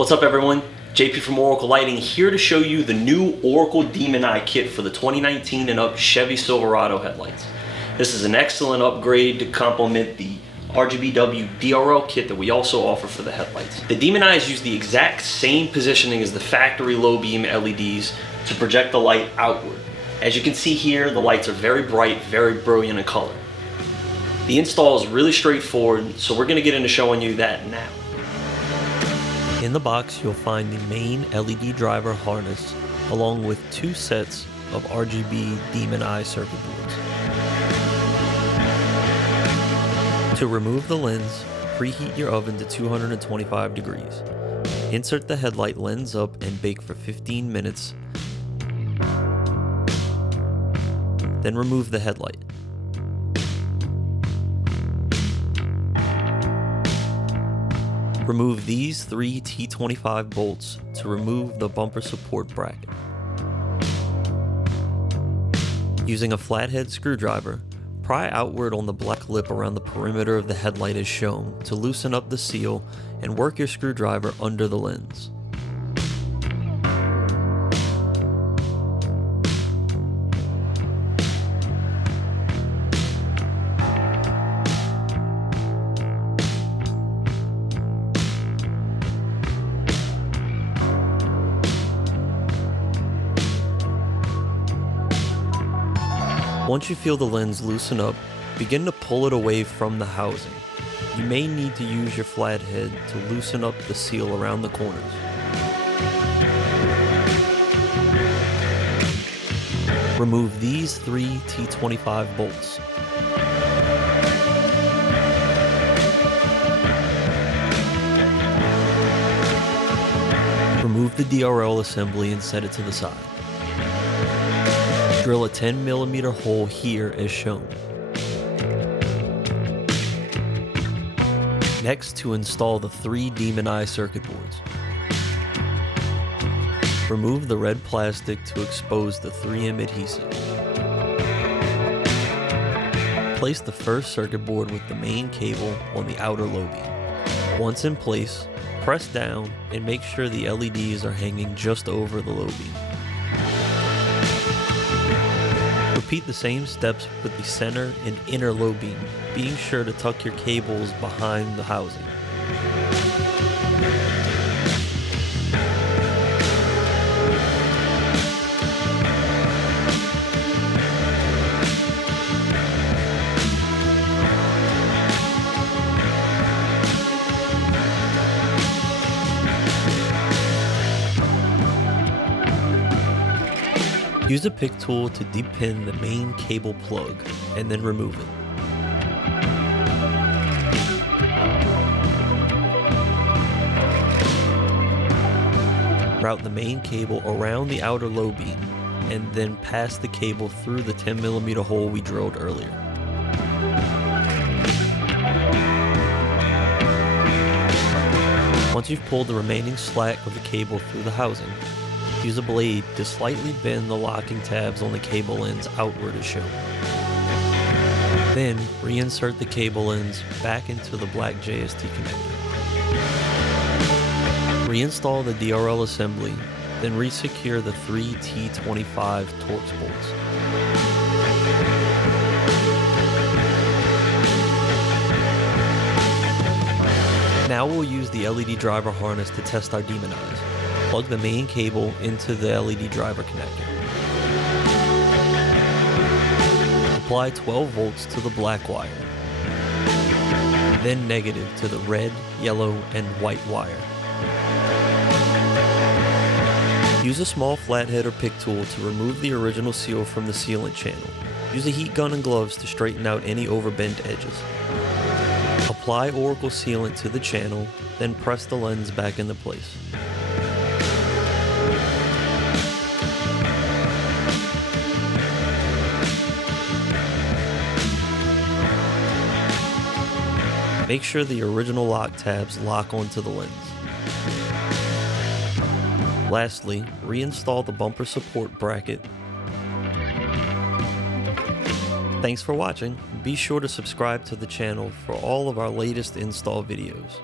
What's up everyone? JP from Oracle Lighting here to show you the new Oracle Demon Eye kit for the 2019 and up Chevy Silverado headlights. This is an excellent upgrade to complement the RGB+W DRL kit that we also offer for the headlights. The Demon Eyes use the exact same positioning as the factory low beam LEDs to project the light outward. As you can see here, the lights are very bright, very brilliant in color. The install is really straightforward, so we're going to get into showing you that now. In the box, you'll find the main LED driver harness, along with 2 sets of RGB Demon Eye circuit boards. To remove the lens, preheat your oven to 225 degrees. Insert the headlight lens up and bake for 15 minutes. Then remove the headlight. Remove these 3 T25 bolts to remove the bumper support bracket. Using a flathead screwdriver, pry outward on the black lip around the perimeter of the headlight as shown to loosen up the seal and work your screwdriver under the lens. Once you feel the lens loosen up, begin to pull it away from the housing. You may need to use your flathead to loosen up the seal around the corners. Remove these 3 T25 bolts. Remove the DRL assembly and set it to the side. Drill a 10mm hole here as shown. Next, to install the 3 Demon Eye circuit boards. Remove the red plastic to expose the 3M adhesive. Place the first circuit board with the main cable on the outer low beam. Once in place, press down and make sure the LEDs are hanging just over the low beam. Repeat the same steps with the center and inner low beam, being sure to tuck your cables behind the housing. Use a pick tool to depin the main cable plug and then remove it. Route the main cable around the outer low beam and then pass the cable through the 10mm hole we drilled earlier. Once you've pulled the remaining slack of the cable through the housing, use a blade to slightly bend the locking tabs on the cable ends outward as shown. Then, reinsert the cable ends back into the black JST connector. Reinstall the DRL assembly, then resecure the 3 T25 Torx bolts. Now we'll use the LED driver harness to test our Demon Eyes. Plug the main cable into the LED driver connector. Apply 12 volts to the black wire, then negative to the red, yellow, and white wire. Use a small flathead or pick tool to remove the original seal from the sealant channel. Use a heat gun and gloves to straighten out any overbent edges. Apply Oracle sealant to the channel, then press the lens back into place. Make sure the original lock tabs lock onto the lens. Lastly, reinstall the bumper support bracket. Thanks for watching. Be sure to subscribe to the channel for all of our latest install videos.